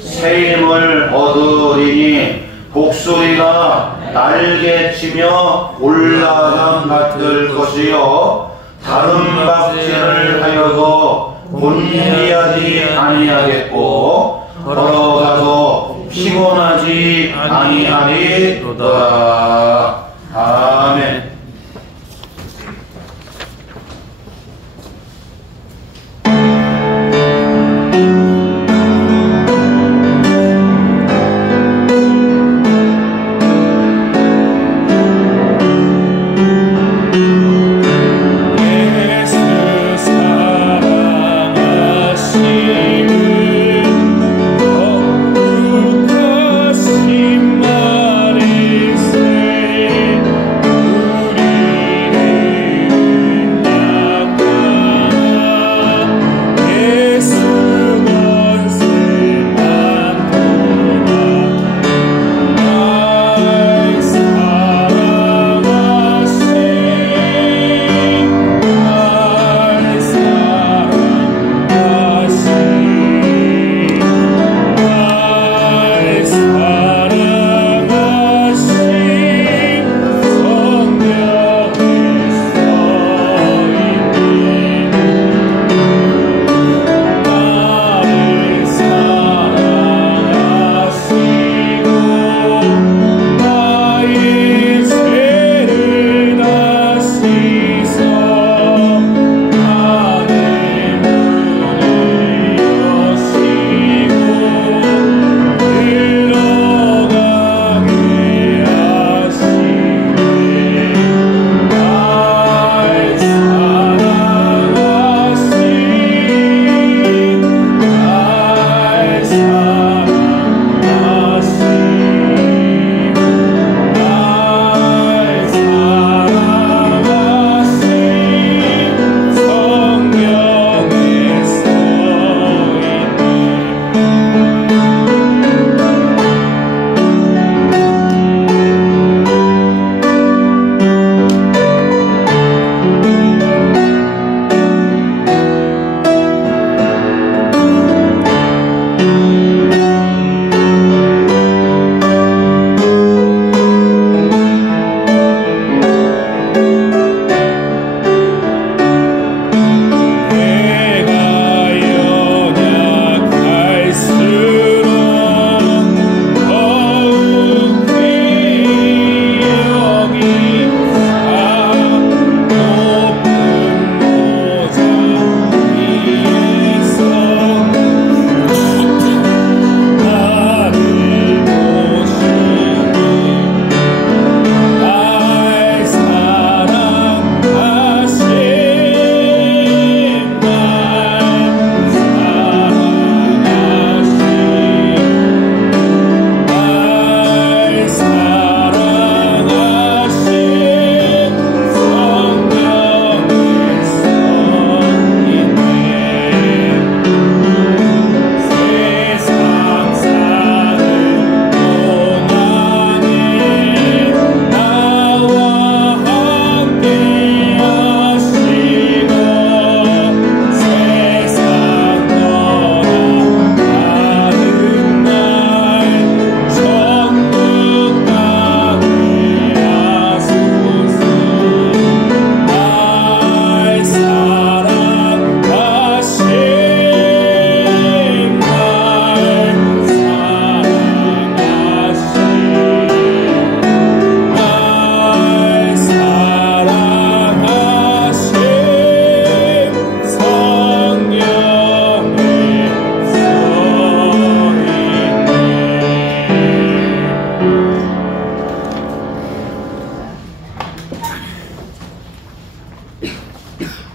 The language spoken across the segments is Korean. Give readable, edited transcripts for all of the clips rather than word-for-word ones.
새 힘을 얻으리니 독수리가 날개치며 올라감 같을 것이요 다른 박질을 하여도 곤비하지 아니하겠고 걸어가도 피곤하지 아니하리로다. 아멘.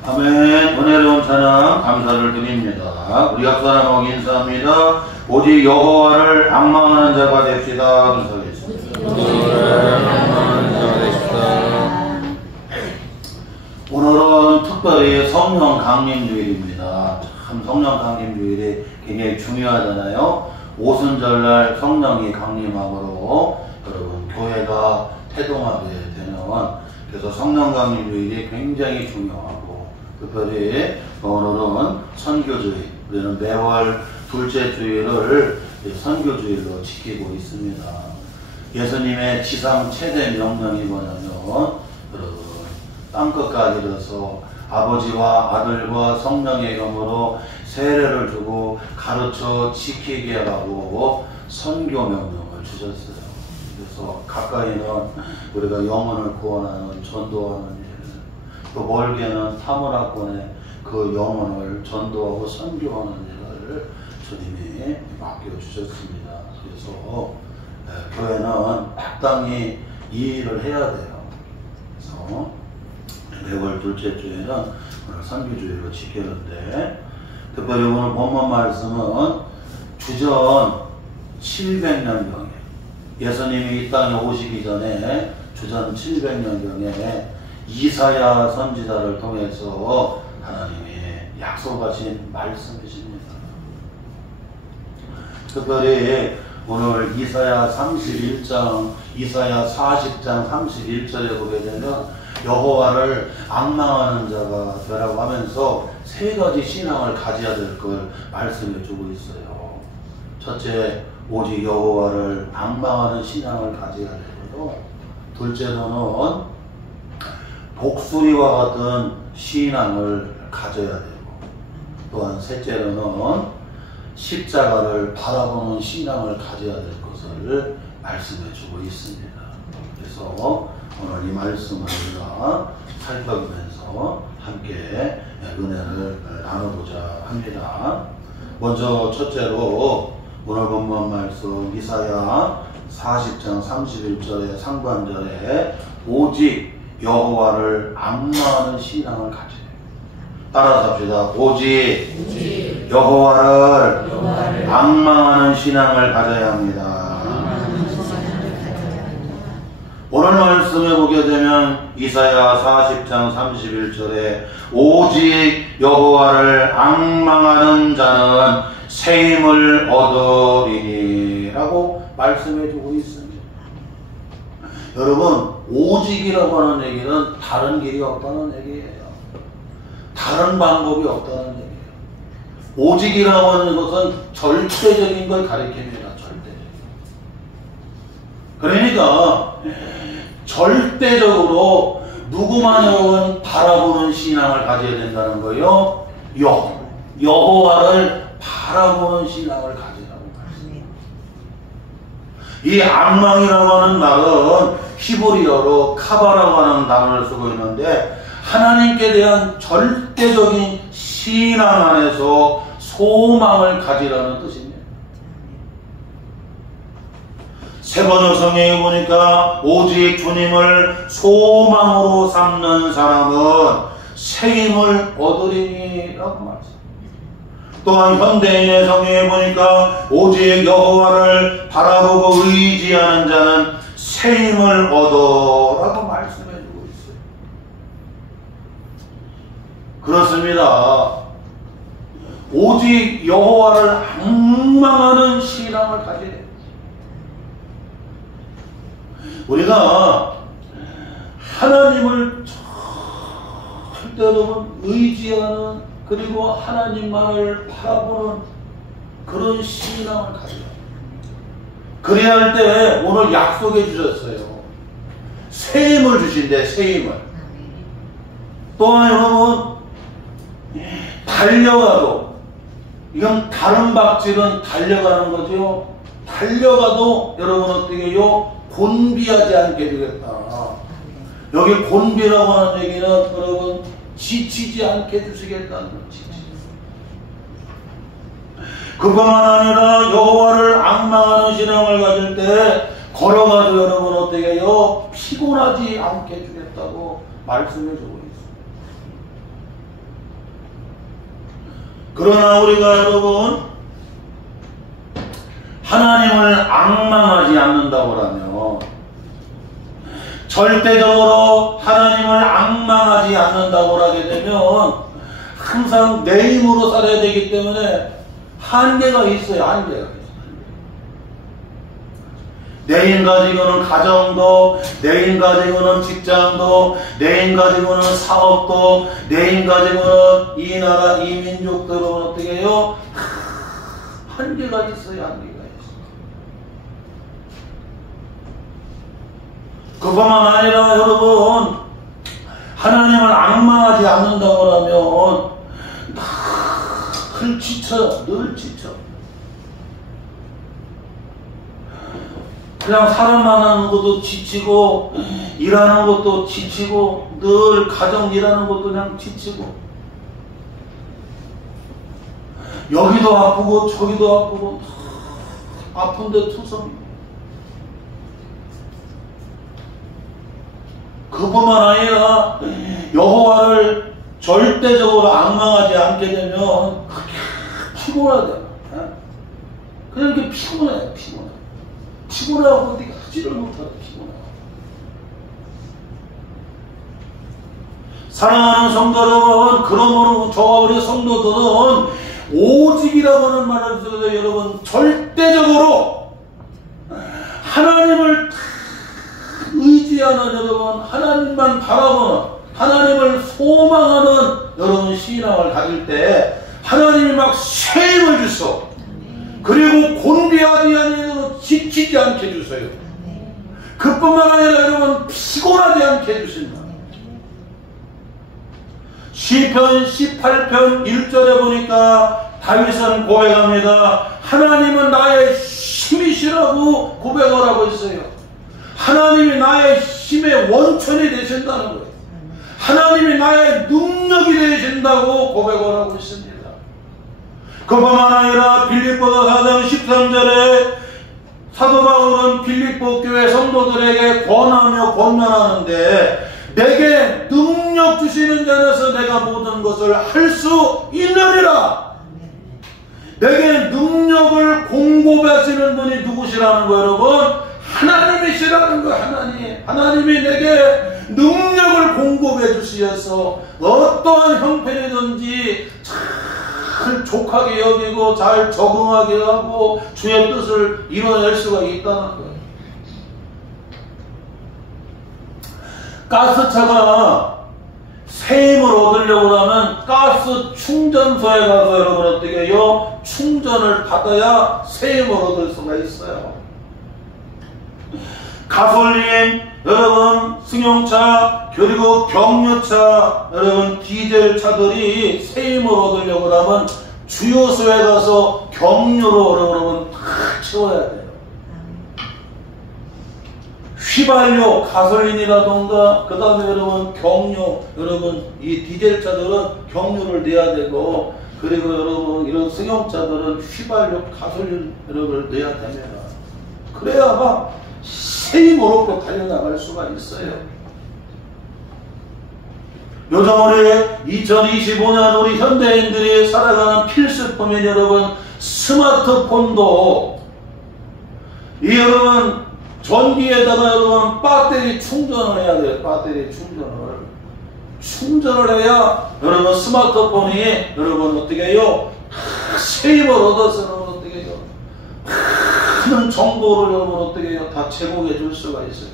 아멘. 은혜로운 찬양 감사를 드립니다. 우리 각 사람하고 인사합니다. 오직 여호와를 앙망하는 자가 됩시다. 분석했습니다. 오늘은 특별히 성령 강림주일입니다. 참 성령 강림주일이 굉장히 중요하잖아요. 오순절날 성령이 강림함으로 여러분 교회가 태동하게 되는, 그래서 성령 강림주일이 굉장히 중요하고, 특별히 오늘은 선교주일, 우리는 매월 둘째 주일을 선교주일로 지키고 있습니다. 예수님의 지상 최대 명령이 뭐냐면 여러분 땅끝까지 이르러서 아버지와 아들과 성령의 이름으로 세례를 주고 가르쳐 지키게 하라고 선교 명령을 주셨어요. 그래서 가까이는 우리가 영혼을 구원하는 전도하는 일, 또 멀게는 타문화권에 그 영혼을 전도하고 선교하는 일을 주님이 맡겨주셨습니다. 그래서 교회는 마땅히 이 일을 해야 돼요. 그래서 매월 둘째 주에는 오늘 선교주일로 지키는데, 특별히 오늘 본문 말씀은 주전 700년경에 예수님이 이 땅에 오시기 전에 주전 700년경에 이사야 선지자를 통해서 하나님이 약속하신 말씀이십니다. 특별히 오늘 이사야 31장, 이사야 40장 31절에 보게 되면 여호와를 앙망하는 자가 되라고 하면서 세 가지 신앙을 가져야 될 걸 말씀해 주고 있어요. 첫째, 오직 여호와를 앙망하는 신앙을 가져야 되고요. 둘째로는 독수리와 같은 신앙을 가져야 되고, 또한 셋째로는 십자가를 바라보는 신앙을 가져야 될 것을 말씀해 주고 있습니다. 그래서 오늘 이 말씀을 우리가 살펴보면서 함께 은혜를 나누고자 합니다. 먼저 첫째로 오늘 본문 말씀 이사야 40장 31절의 상반절에 오직 여호와를 앙망하는 신앙을 가져요. 따라서 합시다. 오직 여호와를 앙망하는 신앙을 가져야 합니다. 오늘 말씀에 보게 되면 이사야 40장 31절에 오직 여호와를 앙망하는 자는 새 힘을 얻으리니 라고 말씀해 주고 있습니다. 여러분, 오직이라고 하는 얘기는 다른 길이 없다는 얘기예요. 다른 방법이 없다는 얘기예요. 오직이라고 하는 것은 절대적인 걸 가리킵니다. 절대적인. 그러니까 절대적으로 누구만을 바라보는 신앙을 가져야 된다는 거예요. 여호와를 바라보는 신앙을 가지라고 말씀합니다. 이 앙망이라고 하는 말은 히브리어로 카바라고 하는 단어를 쓰고 있는데, 하나님께 대한 절대적인 신앙 안에서 소망을 가지라는 뜻입니다. 세 번역 성경에 보니까 오직 주님을 소망으로 삼는 사람은 새 힘을 얻으리라고 말씀합니다. 또한 현대인의 성경에 보니까 오직 여호와를 바라보고 의지하는 자는 새 힘을 얻어라고 말씀해주고 있어요. 그렇습니다. 오직 여호와를 앙망하는 신앙을 가져야 돼요. 우리가 하나님을 절대로 의지하는, 그리고 하나님만을 바라보는 그런 신앙을 가져요. 그래야 할 때 오늘 약속해 주셨어요. 새 힘을 주신대, 새 힘을. 또한 여러분, 달려가도, 이건 다른 박질은 달려가는 거죠. 달려가도 여러분 어떻게 해요? 곤비하지 않게 되겠다. 여기 곤비라고 하는 얘기는 여러분 지치지 않게 해주시겠다는 거지. 그것만 아니라 여호와를 앙망하는 신앙을 가질 때 걸어가도 여러분 어떻게 해요? 피곤하지 않게 해주겠다고 말씀해주고 있습니다. 그러나 우리가 여러분 하나님을 앙망하지 않는다고 하면, 절대적으로 하나님을 앙망하지 않는다고 하게 되면 항상 내 힘으로 살아야 되기 때문에 한계가 있어요. 한계가 있어요. 내 힘 가지고는 가정도, 내 힘 가지고는 직장도, 내 힘 가지고는 사업도, 내 힘 가지고는 이 나라 이 민족들은 어떻게 해요? 한계가 있어요. 한계가 있어. 그뿐만 아니라 여러분, 하나님을 앙망하지 않는다고 하면 늘 지쳐요. 늘 지쳐. 그냥 사람 만나는 것도 지치고, 일하는 것도 지치고, 늘 가정 일하는 것도 그냥 지치고, 여기도 아프고 저기도 아프고 아픈데 투성이. 그뿐만 아니라 여호와를 절대적으로 앙망하지 않게 되면 피곤하대. 그냥 이렇게 피곤해. 피곤하고 네가 하지를 못하고 피곤해. 사랑하는 성도 여러분, 그러므로 저와 우리 성도들은 오직이라고 하는 말을 써서 여러분, 절대적으로 하나님을 의지하는 여러분, 하나님만 바라보는, 하나님을 소망하는 여러분 신앙을 가질 때 하나님이 막 쉐임을 주소. 그리고 곤비하지 아니하고 지치지 않게 주세요. 그뿐만 아니라 여러분, 피곤하지 않게 해주신다. 시편 18편 1절에 보니까 다윗은 고백합니다. 하나님은 나의 힘이시라고 고백을 하고 있어요. 하나님이 나의 힘의 원천이 되신다는 거예요. 하나님이 나의 능력이 되신다고 고백을 하고 있습니다. 그뿐만 아니라 빌립보서 4장 13절에 사도 바울은 빌립보 교회 성도들에게 권하며 권면하는데, 내게 능력 주시는 자에서 내가 모든 것을 할 수 있느니라. 내게 능력을 공급하시는 분이 누구시라는 거예요, 여러분? 하나님이시라는 거예요. 하나님이 내게 능력을 공급해 주시어서 어떠한 형편이든지 잘 족하게 여기고 잘 적응하게 하고 주의 뜻을 이뤄낼 수가 있다는 거예요. 가스차가 새 힘을 얻으려고 하면 가스 충전소에 가서 여러분 어떻게 해요? 충전을 받아야 새 힘을 얻을 수가 있어요. 가솔린, 여러분 승용차, 그리고 경유차, 여러분 디젤 차들이 새 힘을 얻으려고 하면 주유소에 가서 경유로 여러분 다 채워야 돼요. 휘발유, 가솔린이라던가, 그 다음에 여러분 경유, 여러분 이 디젤 차들은 경유를 내야 되고, 그리고 여러분 이런 승용차들은 휘발유, 가솔린 여러분을 내야 됩니다. 그래야만 새 힘을 얻고 달려나갈 수가 있어요. 요즘 우리 2025년 우리 현대인들이 살아가는 필수품인 여러분 스마트폰도 이 여러분 전기에다가 여러분 배터리 충전을 해야 돼요. 배터리 충전을 해야 여러분 스마트폰이 여러분 어떻게 해요? 새 힘을 얻어서는 어떻게 해요? 많은 정보를 여러분 어떻게 해요? 다 제공해 줄 수가 있어요.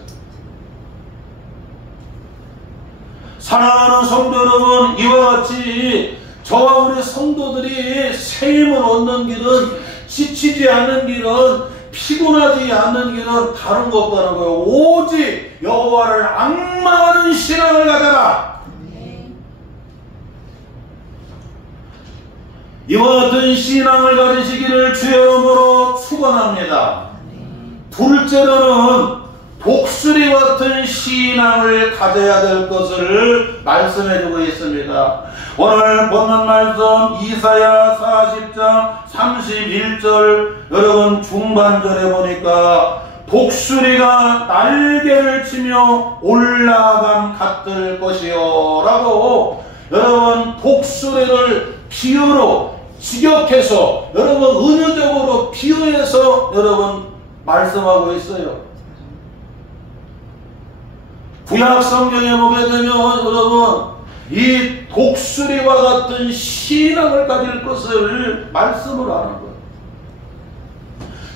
사랑하는 성도 여러분, 이와 같이 저와 우리 성도들이 새 힘을 얻는 길은, 지치지 않는 길은, 피곤하지 않는 길은 다른 것 없다는 거예요. 오직 여호와를 앙망하는 신앙을 가져라. 이와 같은 신앙을 가지시기를 주의 이름으로 축원합니다. 둘째로는 독수리 같은 신앙을 가져야 될 것을 말씀해주고 있습니다. 오늘 본문 말씀 이사야 40장 31절 여러분 중반절에 보니까 독수리가 날개를 치며 올라감 같을 것이요 라고 여러분 독수리를 비유로 직역해서 여러분 은유적으로 비유해서 여러분 말씀하고 있어요. 구약 성경에 보게 되면 여러분 이 독수리와 같은 신앙을 가질 것을 말씀을 하는 거예요.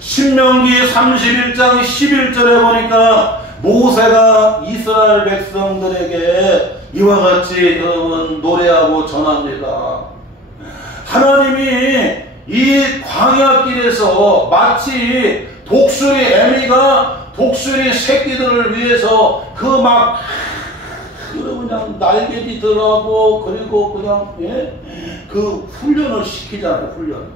신명기 31장 11절에 보니까 모세가 이스라엘 백성들에게 이와 같이 여러분 노래하고 전합니다. 하나님이 이 광야길에서 마치 독수리 애미가 독수리 새끼들을 위해서 그냥 날개짓들하고 그리고 그냥 그 훈련을 시키잖아요. 훈련.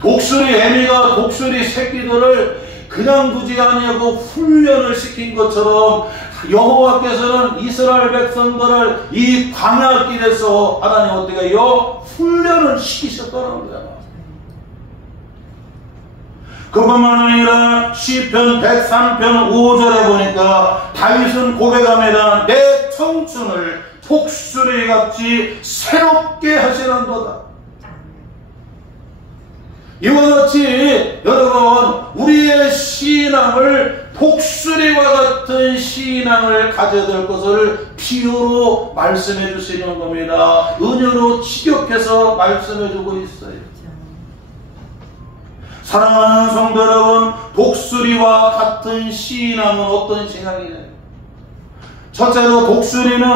독수리 애미가 독수리 새끼들을 그냥 두지 아니하고 훈련을 시킨 것처럼 여호와께서는 이스라엘 백성들을 이 광야길에서 하나님 어떻게 해요? 훈련을 시키셨다는 거야. 그것만 아니라 시편 103편 5절에 보니까 다윗은 고백합니다. 내 청춘을 독수리같이 새롭게 하시는도다. 이와 같이 여러분 우리의 신앙을 독수리와 같은 신앙을 가져야 될 것을 비유로 말씀해 주시는 겁니다. 은혜로 직역해서 말씀해 주고 있어요. 사랑하는 성도 여러분, 독수리와 같은 신앙은 어떤 신앙이냐? 첫째로 독수리는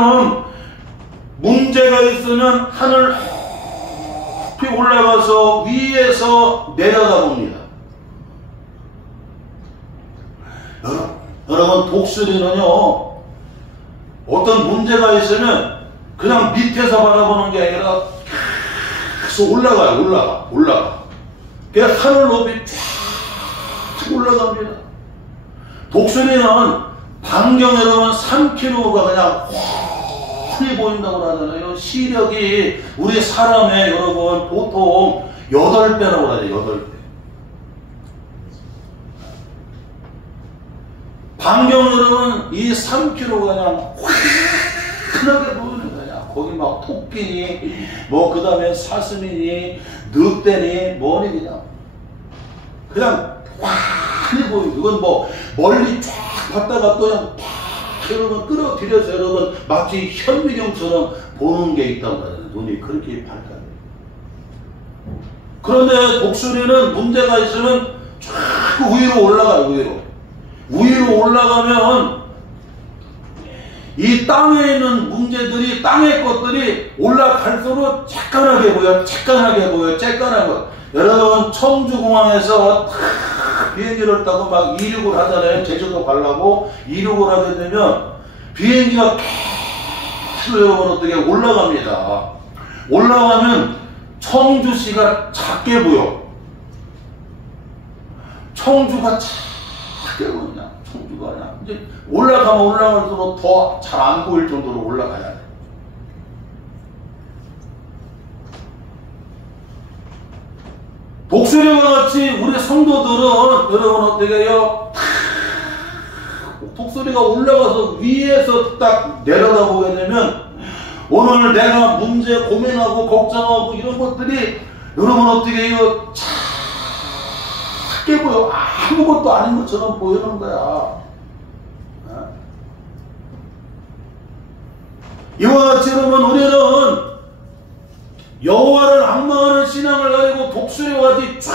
문제가 있으면 하늘 높이 올라가서 위에서 내려다봅니다. 여러분 독수리는요 어떤 문제가 있으면 그냥 밑에서 바라보는 게 아니라 계속 올라가요. 올라가. 그냥 하늘 높이 쫙 올라갑니다. 독수리는 반경 여러분 3km가 그냥 훤히 보인다고 하잖아요. 시력이 우리 사람의 여러분 보통 8배라고 하죠. 8배. 반경 여러분 이 3km가 그냥 환하게 보이는 거야. 거기 막 토끼니 그 다음에 사슴이니 늑대니 뭐니 그냥 환히 보이고 이건 멀리 쫙 봤다가 또 그냥 여러분 끌어들여서 여러분 마치 현미경처럼 보는 게 있단 말이에요. 눈이 그렇게 밝아요. 그런데 독수리는 문제가 있으면 쫙 위로 올라가요. 위로 올라가면 이 땅에 있는 문제들이 땅의 것들이 올라갈수록 쬐깐하게 보여요. 쬐깐한 것. 여러분 청주공항에서 비행기를 타고 막 이륙을 하잖아요. 제주도 가려고 이륙을 하게 되면 비행기가 계속 여러분 어떻게 올라갑니다. 올라가면 청주시가 작게 보여. 청주가 작게 보이냐. 청주가 그냥 이제 올라가면 올라갈수록 더 잘 안 보일 정도로 올라가야 돼. 독수리와 같이 우리 성도들은 여러분 어떻게 해요? 독수리가 올라가서 위에서 딱 내려다보게 되면 오늘 내가 문제 고민하고 걱정하고 이런 것들이 여러분 어떻게 해요? 작게 보여. 아무것도 아닌 것처럼 보이는 거야. 이와 같이 여러분 우리는 여호와를 앙망하는 신앙을 가지고 독수리와 같이 쫙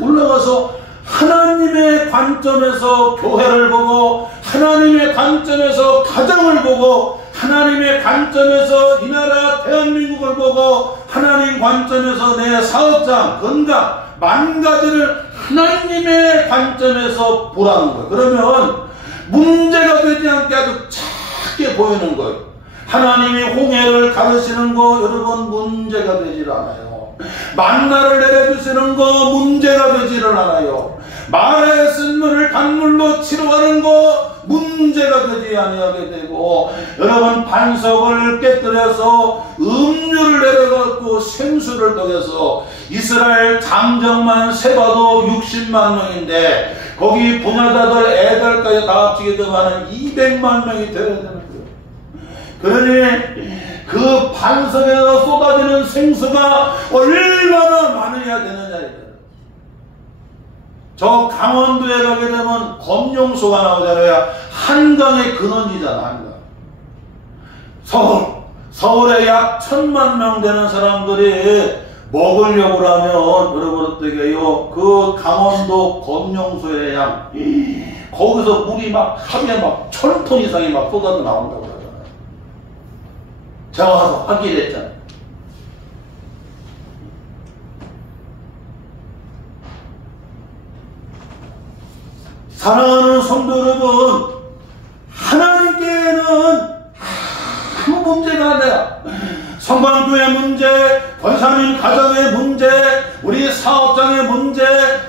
올라가서 하나님의 관점에서 교회를 보고 하나님의 관점에서 가정을 보고 하나님의 관점에서 이 나라 대한민국을 보고 하나님 관점에서 내 사업장, 건강, 만 가지를 하나님의 관점에서 보라는 거예요. 그러면 문제가 되지 않게 아주 작게 보이는 거예요. 하나님이 홍해를 가르치는 거 여러분 문제가 되질 않아요. 만나를 내려주시는 거 문제가 되지를 않아요. 마라의 쓴물을 단물로 치료하는 거 문제가 되지 아니하게 되고 여러분 반석을 깨뜨려서 음료를 내려갖고 생수를 더해서 이스라엘 장정만 세봐도 60만 명인데 거기 분야자들 애들까지 다 합치게 되면 200만 명이 되어야 되는 거예요. 그러니 그 반석에서 쏟아지는 생수가 얼마나 많아야 되느냐. 저 강원도에 가게 되면 검룡소가 나오잖아요. 한강의 근원이잖아. 한강. 서울에 약 1000만 명 되는 사람들이 먹으려고 하면 여러분 어떻게 해요? 그 강원도 검룡소의 양 거기서 물이 막 하루에 막 1000톤 이상이 막 쏟아져 나온다고 하잖아요. 제가 가서 확인했잖아요. 사랑하는 성도 여러분, 하나님께는 아무 문제가 아니라 성방교회 문제, 권사님 가정의 문제, 우리 사업장의 문제,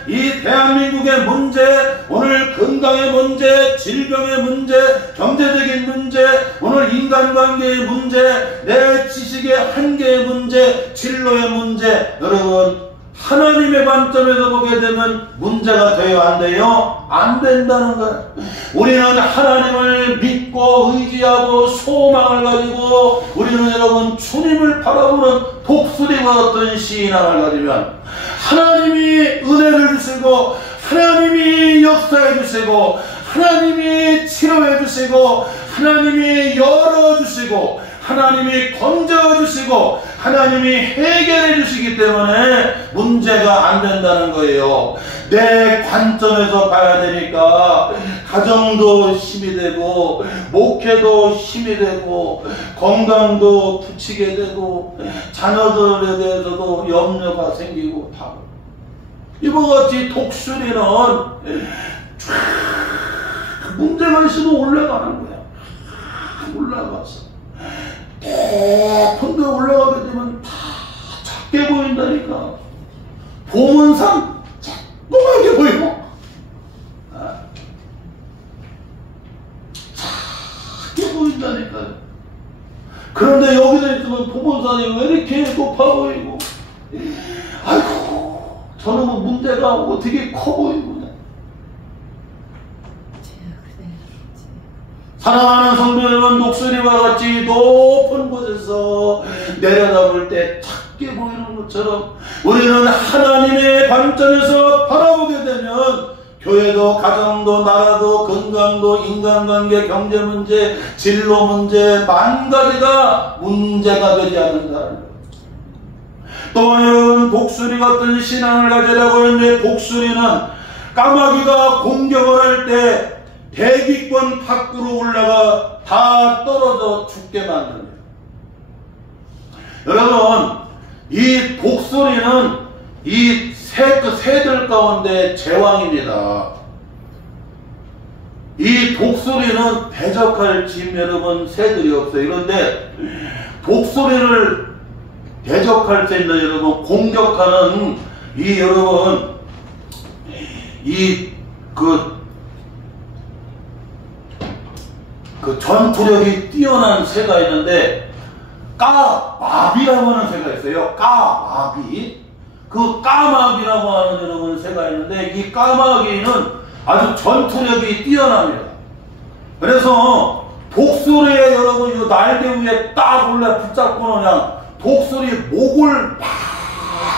이 대한민국의 문제, 오늘 건강의 문제, 질병의 문제, 경제적인 문제, 오늘 인간관계의 문제, 내 지식의 한계의 문제, 진로의 문제, 여러분 하나님의 관점에서 보게 되면 문제가 돼요, 안 돼요? 안 된다는 거예요. 우리는 하나님을 믿고 의지하고 소망을 가지고 우리는 여러분 주님을 바라보는 독수리와 같은 신앙을 가지면 하나님이 은혜를 주시고 하나님이 역사해 주시고 하나님이 치료해 주시고 하나님이 열어주시고 하나님이 건져주시고 하나님이 해결해 주시기 때문에 문제가 안 된다는 거예요. 내 관점에서 봐야 되니까 가정도 힘이 되고 목회도 힘이 되고 건강도 붙이게 되고 자녀들에 대해서도 염려가 생기고 다 이와 같이 독수리는 쫙 문제가 있으면 올라가는 거야. 올라가서 높은 데 올라가게 되면 다 작게 보인다니까. 보문산 조그맣게 보이고 작게 보인다니까. 그런데 여기서 있으면 보문산이 왜 이렇게 높아 보이고, 아이고 저놈은 문제가 어떻게 커 보이고. 사랑하는 성도 여러분, 독수리와 같이 높은 곳에서 내려다볼 때 작게 보이는 것처럼 우리는 하나님의 관점에서 바라보게 되면 교회도 가정도 나라도 건강도 인간관계 경제 문제 진로 문제 만 가지가 문제가 되지 않는다는 거예요. 또한 여러분 독수리 같은 신앙을 가지라고 했는데 독수리는 까마귀가 공격을 할 때 대기권 밖으로 올라가 다 떨어져 죽게 만듭니다. 여러분, 이 독수리는 이 새들 가운데 제왕입니다. 이 독수리는 대적할 짐 여러분 새들이 없어요. 그런데 독수리를 대적할 수 있는 여러분 공격하는 이 여러분 그 전투력이 뛰어난 새가 있는데 까마귀라고 하는 새가 있어요. 까마귀. 그 까마귀라고 하는 여러분 새가 있는데 이 까마귀는 아주 전투력이 뛰어납니다. 그래서 독수리에 여러분 이 날개 위에 딱 올라 붙잡고 그냥 독수리 목을 막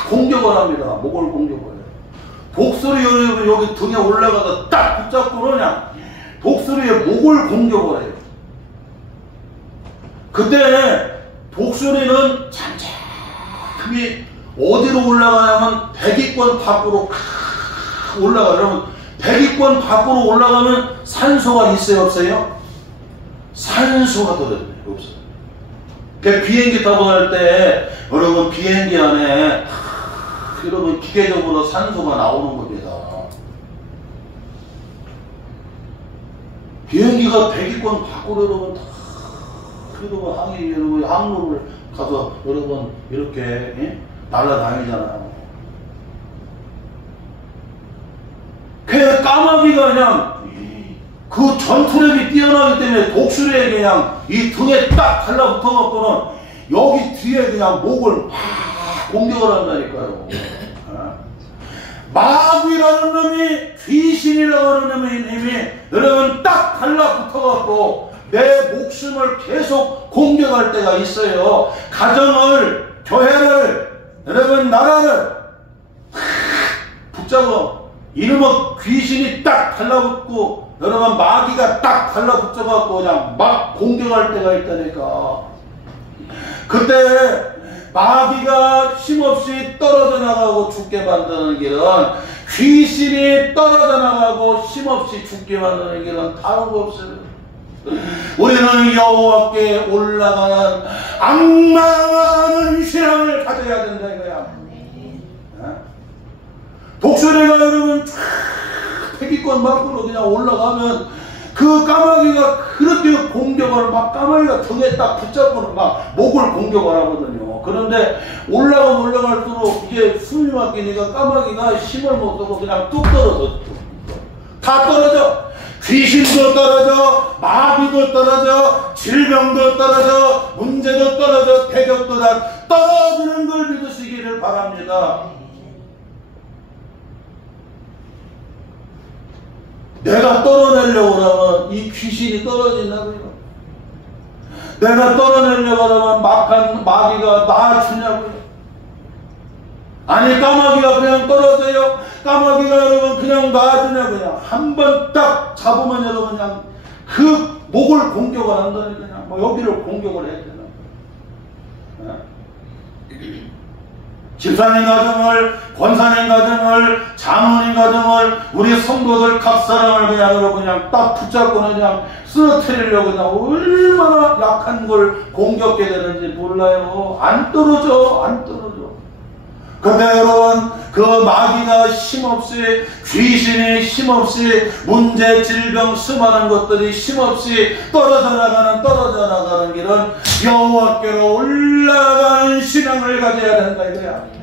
공격을 합니다. 목을 공격을 해요. 독수리 여러분 여기 등에 올라가서 딱 붙잡고 그냥 독수리의 목을 공격을 해요. 그때 독수리는 잠잠히 어디로 올라가냐면 백위권 밖으로 올라가요. 여러분 백위권 밖으로 올라가면 산소가 있어요 없어요? 산소가 떨어져요. 없어요. 그러니까 비행기 타고 갈 때 여러분 비행기 안에 여러분 기계적으로 산소가 나오는 겁니다. 비행기가 백위권 밖으로 여러분 다 여러분 여러분 항로를 가서 여러분 이렇게 날아다니잖아요. 그 까마귀가 그냥 그 전투력이 뛰어나기 때문에 독수리에 그냥 이 등에 딱 달라붙어갖고는 여기 뒤에 그냥 목을 막 공격을 한다니까요. 마귀라는 놈이 귀신이라고 하는 놈이 여러분 딱 달라붙어갖고 내 목숨을 계속 공격할 때가 있어요. 가정을, 교회를, 여러분 나라를 붙잡아 이놈의 귀신이 딱 달라붙고 여러분 마귀가 딱 달라붙어갖고 그냥 막 공격할 때가 있다니까. 그때 마귀가 힘없이 떨어져 나가고 죽게 만드는 길은 귀신이 떨어져 나가고 힘없이 죽게 만드는 길은 다른 거 없어요. 우리는 여호와께 올라가는 악망하는 신앙을 가져야 된다 이거야. 독수리가 여러분 쫙 대피권 밖으로 그냥 올라가면 그 까마귀가 그렇게 공격을 막 까마귀가 등에 딱 붙잡고는 막 목을 공격을 하거든요. 그런데 올라가면 올라갈수록 이게 숨이 막히니까 까마귀가 힘을 못 쓰고 그냥 뚝 떨어져. 다 떨어져. 귀신도 떨어져, 마귀도 떨어져, 질병도 떨어져, 문제도 떨어져, 대적도 다 떨어지는 걸 믿으시기를 바랍니다. 내가 떨어내려고 하면 이 귀신이 떨어지냐고요. 내가 떨어내려고 하면 막한 마귀가 놔주냐고요. 아니 까마귀가 그냥 떨어져요. 까마귀가 여러분 그냥 놔주냐고요. 한 번 딱 잡으면 여러분 그냥 그 목을 공격을 한다니까요. 뭐 여기를 공격을 해야 되나. 집사님 가정을, 권사님 가정을, 장로님 가정을, 우리 성도들 각 사람을 그냥 여러분 그냥 딱 붙잡고는 그냥 쓰러뜨리려고 그냥 얼마나 약한 걸 공격해 되는지 몰라요. 안 떨어져, 안 떨어져. 근데 여러분 그 마귀가 힘없이, 귀신이 힘없이, 문제, 질병, 수많은 것들이 힘없이 떨어져 나가는 길은 여호와께로 올라가는 신앙을 가져야 된다 이거야.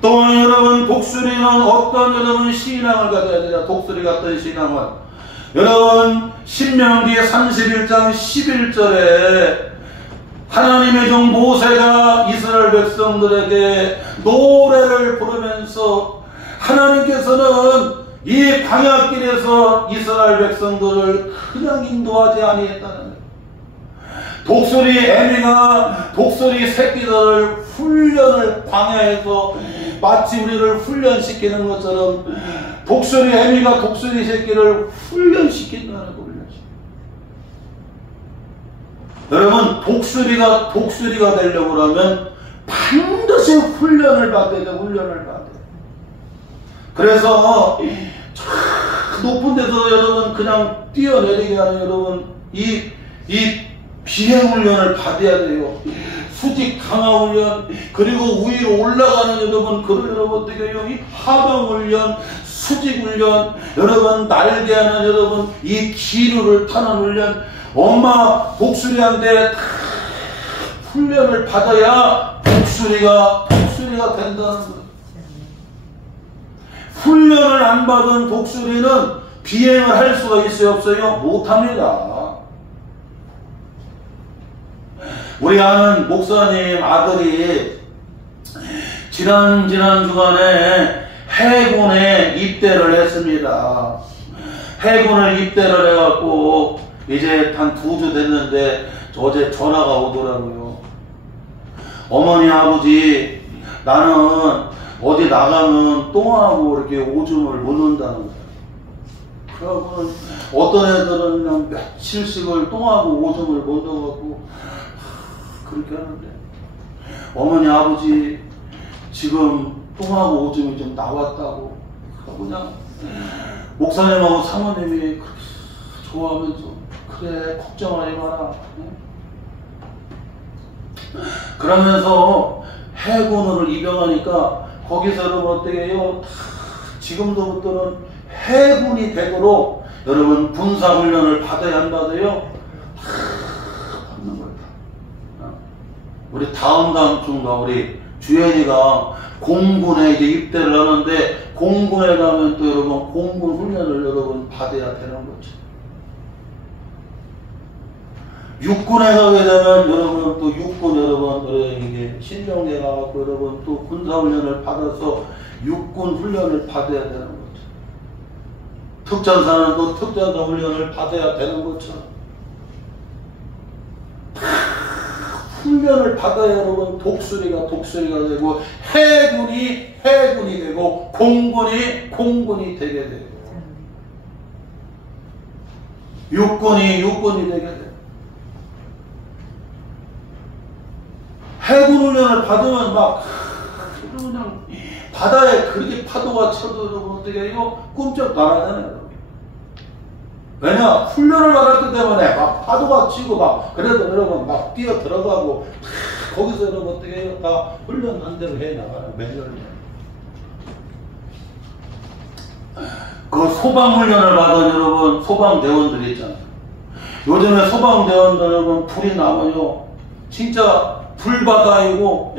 또한 여러분 독수리는 어떤 여러분 신앙을 가져야 되냐. 독수리 같은 신앙은 여러분 신명기 31장 11절에 하나님의 종 모세가 이스라엘 백성들에게 노래를 부르면서 하나님께서는 이 광야길에서 이스라엘 백성들을 그냥 인도하지 아니했다는 거예요. 독수리 애미가 독수리 새끼들을 훈련을 광야에서 마치 우리를 훈련시키는 것처럼 독수리 애미가 독수리 새끼를 훈련시킨다는 거. 여러분 독수리가 되려고 하면 반드시 훈련을 받아야 돼. 훈련을 받아야 돼. 그래서 저 높은 데서 여러분 그냥 뛰어내리게 하는 여러분 이 비행훈련을 받아야 돼요. 수직 강화훈련, 그리고 위로 올라가는 여러분 그걸 여러분 어떻게 해요? 이 하방훈련, 수직훈련, 여러분 날개하는 여러분 이 기류를 타는 훈련, 엄마 독수리한테 훈련을 받아야 독수리가 된다는 거예요. 훈련을 안 받은 독수리는 비행을 할 수가 있어요? 없어요? 못합니다. 우리 아는 목사님 아들이 지난 주간에 해군에 입대를 했습니다. 해군을 입대를 해갖고 이제 한 2주 됐는데 어제 전화가 오더라고요. 어머니 아버지 나는 어디 나가면 똥하고 이렇게 오줌을 못 넣는다는 거예요. 그러고 어떤 애들은 그냥 며칠씩을 똥하고 오줌을 못 넣어갖고 그렇게 하는데 어머니 아버지 지금 똥하고 오줌이 좀 나왔다고 그냥 목사님하고 사모님이 그렇게 좋아하면서 그래 걱정하지 마라. 그러면서 해군으로 입영하니까 거기서 여러분 어떻게 해요? 지금부터는 해군이 되도록 여러분 군사훈련을 받아야 안 받아요? 받는 거예요. 우리 다음 주인가 우리 주연이가 공군에 이제 입대를 하는데 공군에 가면 또 여러분 공군 훈련을 여러분 받아야 되는 거죠. 육군에 가게 되면 여러분 또 육군 여러분 이게 신병대 가갖고 여러분 또 군사훈련을 받아서 육군 훈련을 받아야 되는 거죠. 특전사는 또 특전사 훈련을 받아야 되는 것처럼 훈련을 받아야 여러분 독수리가 되고 해군이 되고 공군이 되게 되고 육군이 되게 되고 해군 훈련을 받으면 막 그냥 바다에 그렇게 파도가 쳐도 여러분 어떻게 해요? 꿈쩍 날아다녀요. 왜냐? 훈련을 받았기 때문에 막 파도가 치고 막 그래도 여러분 막 뛰어 들어가고 거기서 여러분 어떻게 해요? 다 훈련한 대로 해 나가요. 매년. 그 소방훈련을 받은 여러분 소방대원들이 있잖아요. 요즘에 소방대원들 여러분 불이 나와요. 진짜 불바다이고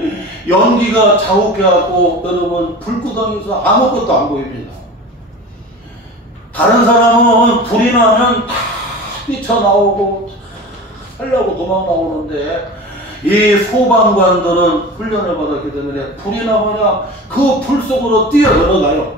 연기가 자욱해갖고 여러분 불구덩이에서 아무것도 안 보입니다. 다른 사람은 불이 나면 다 뛰쳐나오고 살려고 도망 나오는데 이 소방관들은 훈련을 받았기 때문에 불이 나면 그 불 속으로 뛰어 들어가요.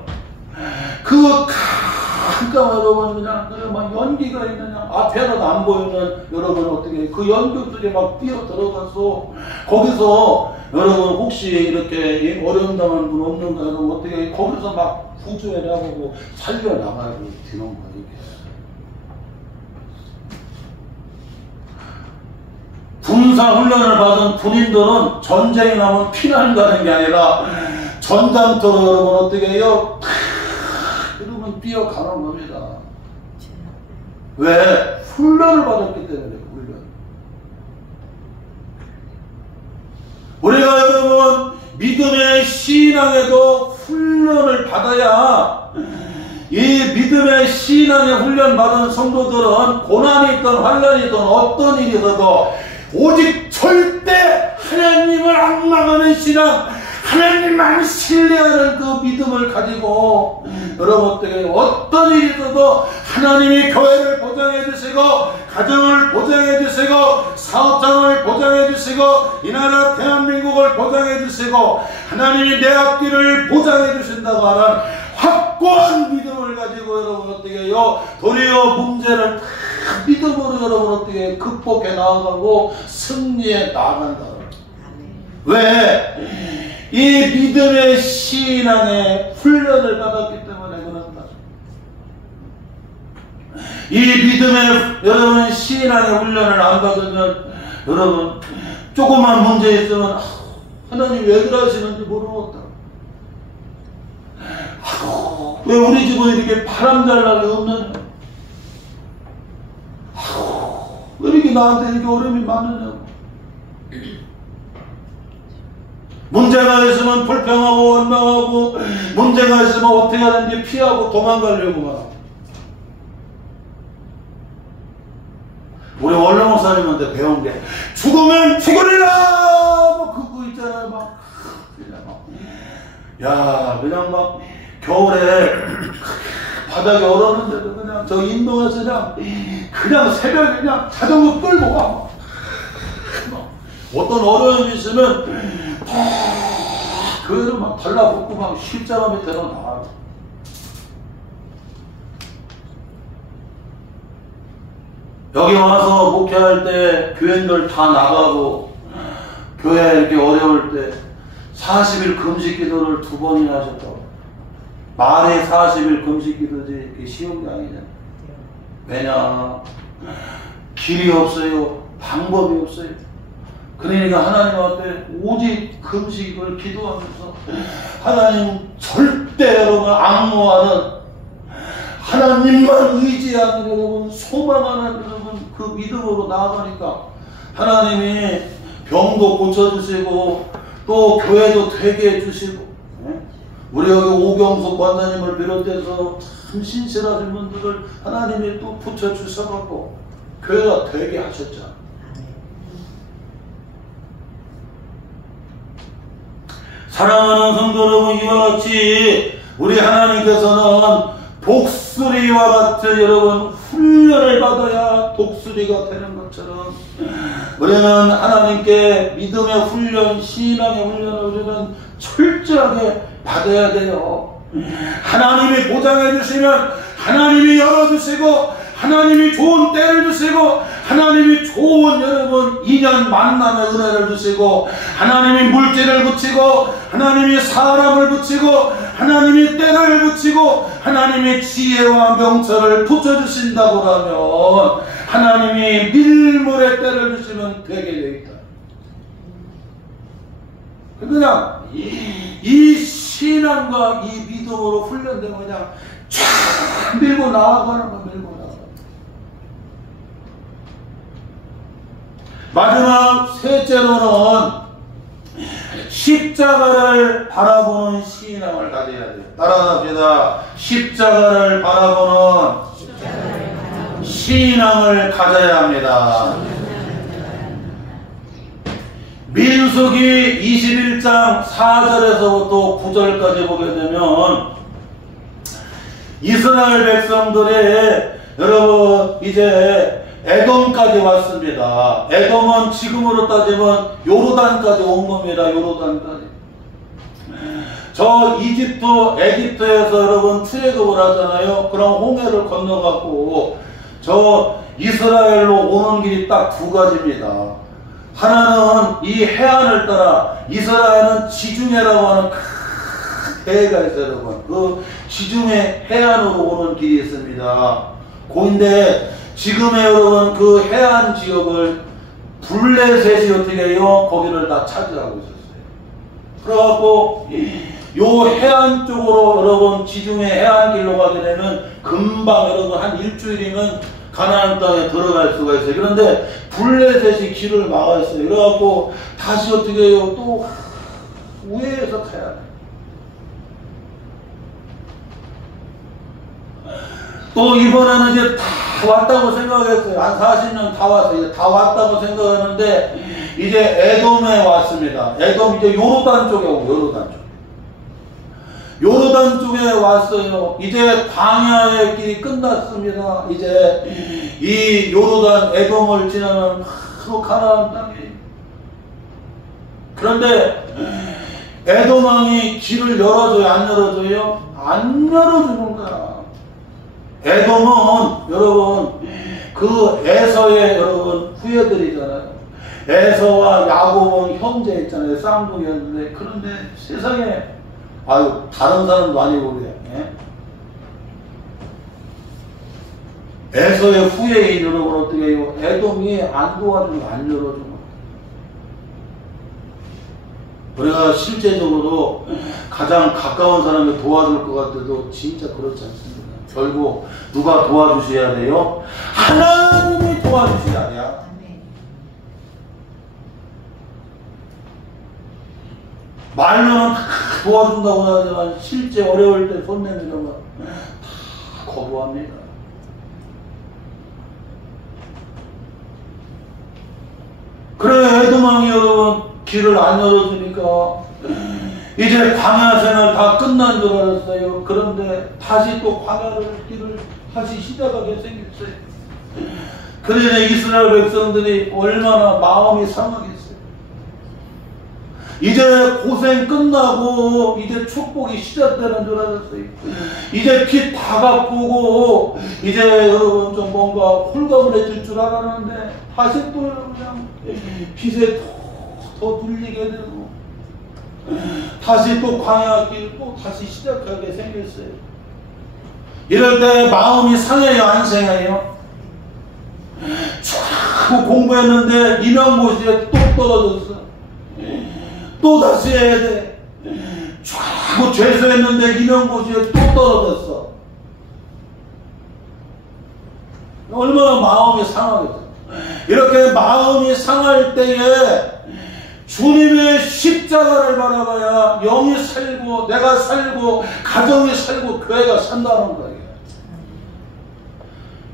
그 깜깜한 여러분 그냥 막 연기가 있느냐 앞에는 안 보이는 여러분 어떻게 그 연기 속에 막 뛰어 들어가서 거기서 여러분 혹시 이렇게 어려움 당한 분 없는가 여러분 어떻게 거기서 막 구조해 나가고 살려 나가야 되는 거야 이게. 군사 훈련을 받은 군인들은 전쟁이 나면 피난 가는 게 아니라 전장터로 여러분 어떻게 해요? 여러분 뛰어가는 겁니다. 왜? 훈련을 받았기 때문에 훈련. 우리가 여러분 믿음의 신앙에도 훈련을 받아야 이 믿음의 신앙에 훈련 받은 성도들은 고난이 있든 환난이 있든 어떤 일이 있어도 오직 절대 하나님을 앙망하는 신앙 하나님만 신뢰하는 그 믿음을 가지고 여러분 어떤 일이 있어도 하나님이 교회를 보장해 주시고 가정을 보장해 주시고 사업장을 보장해 주시고 이 나라 대한민국을 보장해 주시고 하나님이 내 앞길을 보장해 주신다고 하는 확고한 믿음을 가지고 여러분 어떻게 해요? 도리어 문제를 다 믿음으로 여러분 어떻게 극복해 나아가고 승리해 나아간다. 왜? 이 믿음의 신앙의 훈련을 받았기 때문에 그런다. 이 믿음의 여러분 신앙의 훈련을 안 받으면 여러분 조그만 문제 있으면 하나님 왜 그러시는지 모르겠다. 왜 우리 집은 이렇게 바람 잘 날이 없느냐? 왜 이렇게 나한테 이렇게 어려움이 많으냐고. 문제가 있으면 불평하고 원망하고 문제가 있으면 어떻게 하는지 피하고 도망가려고 하고. 우리 원로 목사님한테 배운 게 죽으면 죽으리라 뭐 그거 있잖아요. 막 그냥 야 그냥 막 겨울에 바닥이 얼었는데도 그냥 저 인도에서 그냥 새벽에 그냥 자전거 끌고 가. 어떤 어려움이 있으면 교회를 막 달라붙고 막 십자가 밑에로 나와요. 여기 와서 목회할 때 교인들 다 나가고 교회 이렇게 어려울 때 40일 금식 기도를 2번이나 하셨다고. 말이 40일 금식 기도지 이게 쉬운 게 아니잖아요. 왜냐? 길이 없어요. 방법이 없어요. 그러니까 하나님 앞에 오직 금식을 기도하면서 하나님 절대 여러분 앙모하는 하나님만 의지하는 여러분 소망하는 여러분 그 믿음으로 나아가니까 하나님이 병도 고쳐주시고 또 교회도 되게 해주시고 우리 여기 오경석 관장님을 비롯해서 참 신실하신 분들을 하나님이 또 붙여주셔갖고 교회가 되게 하셨잖아요. 사랑하는 성도 여러분, 이와 같이 우리 하나님께서는 독수리와 같은 여러분 훈련을 받아야 독수리가 되는 것처럼 우리는 하나님께 믿음의 훈련, 신앙의 훈련을 우리는 철저하게 받아야 돼요. 하나님이 보장해 주시면 하나님이 열어주시고 하나님이 좋은 때를 주시고 하나님이 좋은 여러분 인연 만남의 은혜를 주시고 하나님이 물질을 붙이고 하나님이 사람을 붙이고 하나님이 때를 붙이고 하나님이 지혜와 명철을 붙여주신다고 하면 하나님이 밀물의 때를 주시면 되게 되어 있다. 그냥 이 신앙과 이 믿음으로 훈련된 그냥 쫙 밀고 나아가는 거 밀고 나아가는 거. 마지막 셋째로는 십자가를 바라보는 신앙을 가져야 돼요. 따라합시다. 십자가를 바라보는 신앙을 가져야 합니다. 민수기 21장 4절에서부터 9절까지 보게 되면 이스라엘 백성들이 여러분 이제 에돔까지 왔습니다. 에돔은 지금으로 따지면 요르단까지 온 겁니다. 요르단까지. 저 에집트에서 여러분 출애굽을 하잖아요. 그럼 홍해를 건너갖고 저 이스라엘로 오는 길이 딱 두 가지입니다. 하나는 이 해안을 따라 이스라엘은 지중해라고 하는 큰 해가 있어요. 여러분. 그 지중해 해안으로 오는 길이 있습니다. 그런데 지금의 여러분 그 해안 지역을 블레셋이 어떻게 해요? 거기를 다 차지하고 있었어요. 그래갖고 요 해안 쪽으로 여러분 지중해 해안길로 가게 되면 금방 여러분 한 일주일이면 가나안 땅에 들어갈 수가 있어요. 그런데 블레셋이 길을 막았어요. 그래갖고 다시 어떻게 해요? 또 우회해서 가야 돼요. 또 이번에는 이제 다 왔다고 생각했어요. 한 40년 다 왔어요. 이제 다 왔다고 생각하는데 이제 에돔에 왔습니다. 에돔 이제 요르단 쪽에 오고 요르단 쪽. 요르단 쪽에 왔어요. 이제 광야의 길이 끝났습니다. 이제 이 요르단 에돔을 지나면 바로 가나안 땅이에요. 그런데 에돔 왕이 길을 열어줘요? 안 열어줘요? 안 열어주는 거야. 에돔은 여러분 그 에서의 여러분 후예들이잖아요. 에서와 야곱은 형제 있잖아요. 쌍둥이였는데 그런데 세상에 아유 다른 사람도 아니고 그래요. 예? 에서의 후예인 여러분 어떻게 해요? 에돔이 안 도와주고 안 열어주고 우리가 실제적으로 가장 가까운 사람이 도와줄 것 같아도 진짜 그렇지 않습니다. 결국 누가 도와주셔야 돼요? 하나님이 도와주셔야 돼요. 말로는 다 도와준다고 하지만 실제 어려울 때 손 내밀면 다 거부합니다. 그래 에돔 왕이 여러분 길을 안 열어주니까 이제 광야 생활 다 끝난 줄 알았어요. 그런데 다시 또 광야를 길을 다시 시작하게 생겼어요. 그러니 이스라엘 백성들이 얼마나 마음이 상하겠어요. 이제 고생 끝나고 이제 축복이 시작되는 줄 알았어요. 이제 빚 다 갚고 이제 여러분 좀 뭔가 홀가분해질 줄 알았는데 다시 또 여러분 그냥 빚에 더 눌리게 되고 다시 또 광야길 또 다시 시작하게 생겼어요. 이럴 때 마음이 상해요? 안 상해요? 쫙 공부했는데 임용고시에 또 떨어졌어. 또 다시 해야 돼. 쫙 죄수했는데 임용고시에 또 떨어졌어. 얼마나 마음이 상하겠어. 이렇게 마음이 상할 때에 주님의 십자가를 바라봐야 영이 살고 내가 살고 가정이 살고 교회가 산다는 거예요.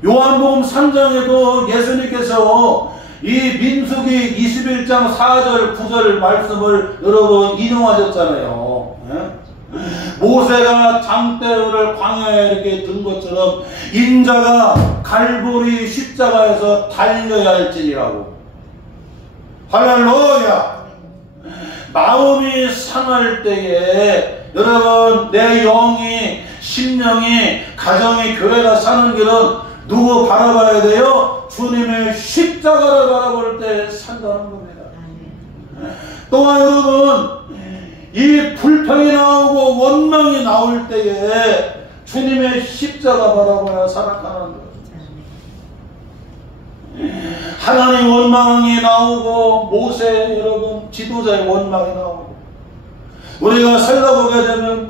요한복음 3장에도 예수님께서 이 민수기 21장 4절 9절 말씀을 여러분 인용하셨잖아요. 모세가 장대를 광야에 이렇게 든 것처럼 인자가 갈보리 십자가에서 달려야 할지니라고. 할렐루야. 마음이 상할 때에 여러분 내 영이 심령이 가정이 교회가 사는 길은 누구 바라봐야 돼요? 주님의 십자가를 바라볼 때 산다는 겁니다. 또한 여러분 이 불평이 나오고 원망이 나올 때에 주님의 십자가 바라봐야 살아가는 거예요. 하나님 원망이 나오고 모세 여러분 지도자의 원망이 나오고 우리가 살다 보게 되면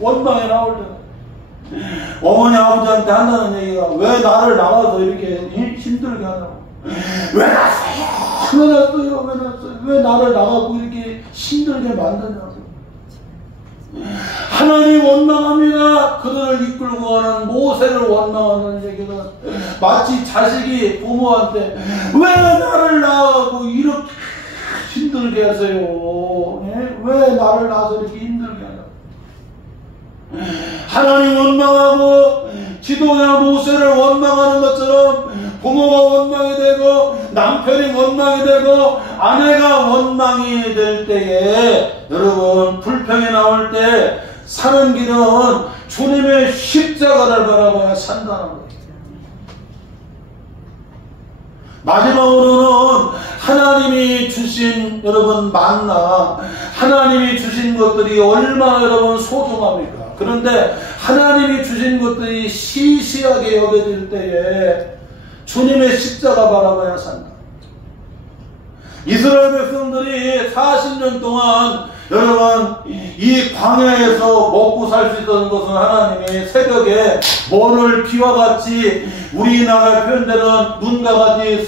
원망이 나올 때 어머니 아버지한테 한다는 얘기가 왜 나를 나가서 이렇게 힘들게 하냐고. 왜 났어요? 왜 났어요? 왜 났어요? 왜 나를 나가고 이렇게 힘들게 만드냐고. 하나님 원망합니다. 그들을 이끌고 가는 모세를 원망하는 얘기는 마치 자식이 부모한테 왜 나를 낳고 이렇게 힘들게 하세요? 예? 왜 나를 낳아서 이렇게 힘들게 하냐고. 하나님 원망하고 지도자 모세를 원망하는 것처럼 부모가 원망이 되고 남편이 원망이 되고 아내가 원망이 될 때에 여러분 불평이 나올 때 사는 길은 주님의 십자가를 바라봐야 산다는 거예요. 마지막으로는 하나님이 주신 여러분 만나, 하나님이 주신 것들이 얼마나 여러분 소중합니까? 그런데 하나님이 주신 것들이 시시하게 여겨질 때에 주님의 십자가 바라봐야 산다. 이스라엘 백성들이 40년 동안 여러분 이 광야에서 먹고 살 수 있던 것은 하나님이 새벽에 모를 비와 같이 우리나라 표현대로 눈과 같이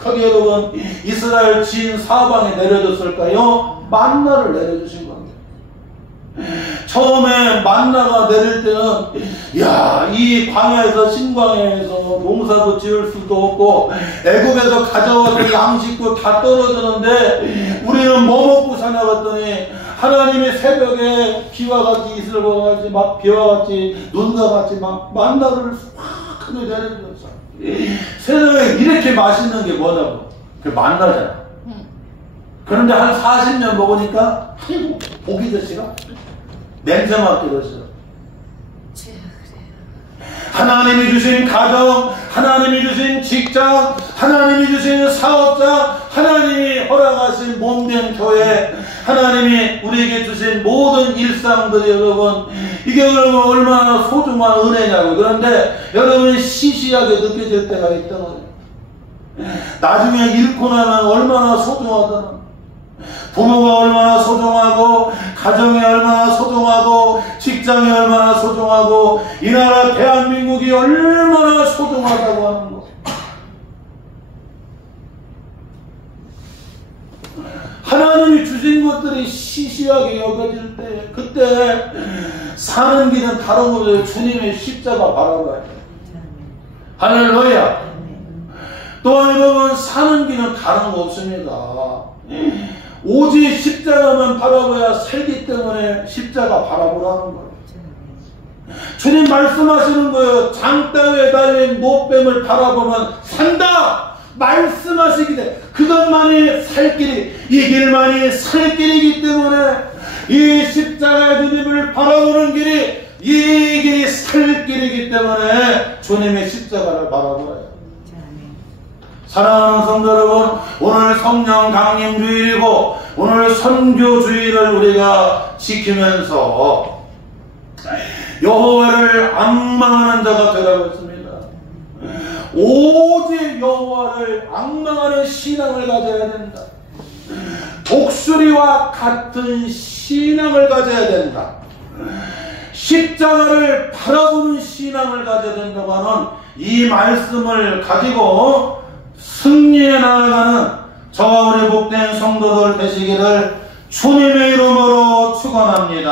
속하게 여러분 이스라엘 지인 사방에 내려줬을까요? 만나를 내려주신 겁니다. 처음에 만나가 내릴 때는 야, 이 광야에서 신광야에서 농사도 지을 수도 없고 애굽에서 가져왔던 양식도 다 떨어지는데 우리는 뭐 먹고 사냐 했더니 하나님이 새벽에 비와 같이 이슬과 같이 막 비와 같이 눈과 같이 막 만나를 확 크게 내려줬어. 세상에 이렇게 맛있는 게 뭐냐고. 그 만나잖아. 그런데 한 40년 먹으니까 보기 드시가 냄새 맡게 됐어요. 하나님이 주신 가정, 하나님이 주신 직장, 하나님이 주신 사업자, 하나님이 허락하신 몸된 교회, 하나님이 우리에게 주신 모든 일상들이 여러분 이게 여러분 얼마나 소중한 은혜냐고. 그런데 여러분 시시하게 느껴질 때가 있다는 거예요. 나중에 잃고 나면 얼마나 소중하다는, 부모가 얼마나 소중하고 가정이 얼마나 소중하고 직장이 얼마나 소중하고 이 나라 대한민국이 얼마나 소중하다고 하는 거. 하나님이 주신 것들이 시시하게 여겨질 때 그때 사는 길은 다른 거죠. 주님의 십자가 바라봐야 돼요. 할렐루야. 또한 여러분 사는 길은 다른 거 없습니다. 오직 십자가만 바라봐야 살기 때문에 십자가 바라보라는 거예요. 주님 말씀하시는 거예요. 장땅에 달린 노뱀을 바라보면 산다 말씀하시기 때문에 그것만이 살 길이, 이 길만이 살 길이기 때문에 이 십자가의 주님을 바라보는 길이 이 길이 살 길이기 때문에 주님의 십자가를 바라보아요. 사랑하는 성도 여러분, 오늘 성령 강림 주일이고 오늘 선교 주일을 우리가 지키면서 여호와를 앙망하는 자가 되라고 했습니다. 오직 여호와를 앙망하는 신앙을 가져야 된다. 독수리와 같은 신앙을 가져야 된다. 십자가를 바라보는 신앙을 가져야 된다고 하는 이 말씀을 가지고 승리에 나아가는 저와 우리 복된 성도들 되시기를 주님의 이름으로 축원합니다.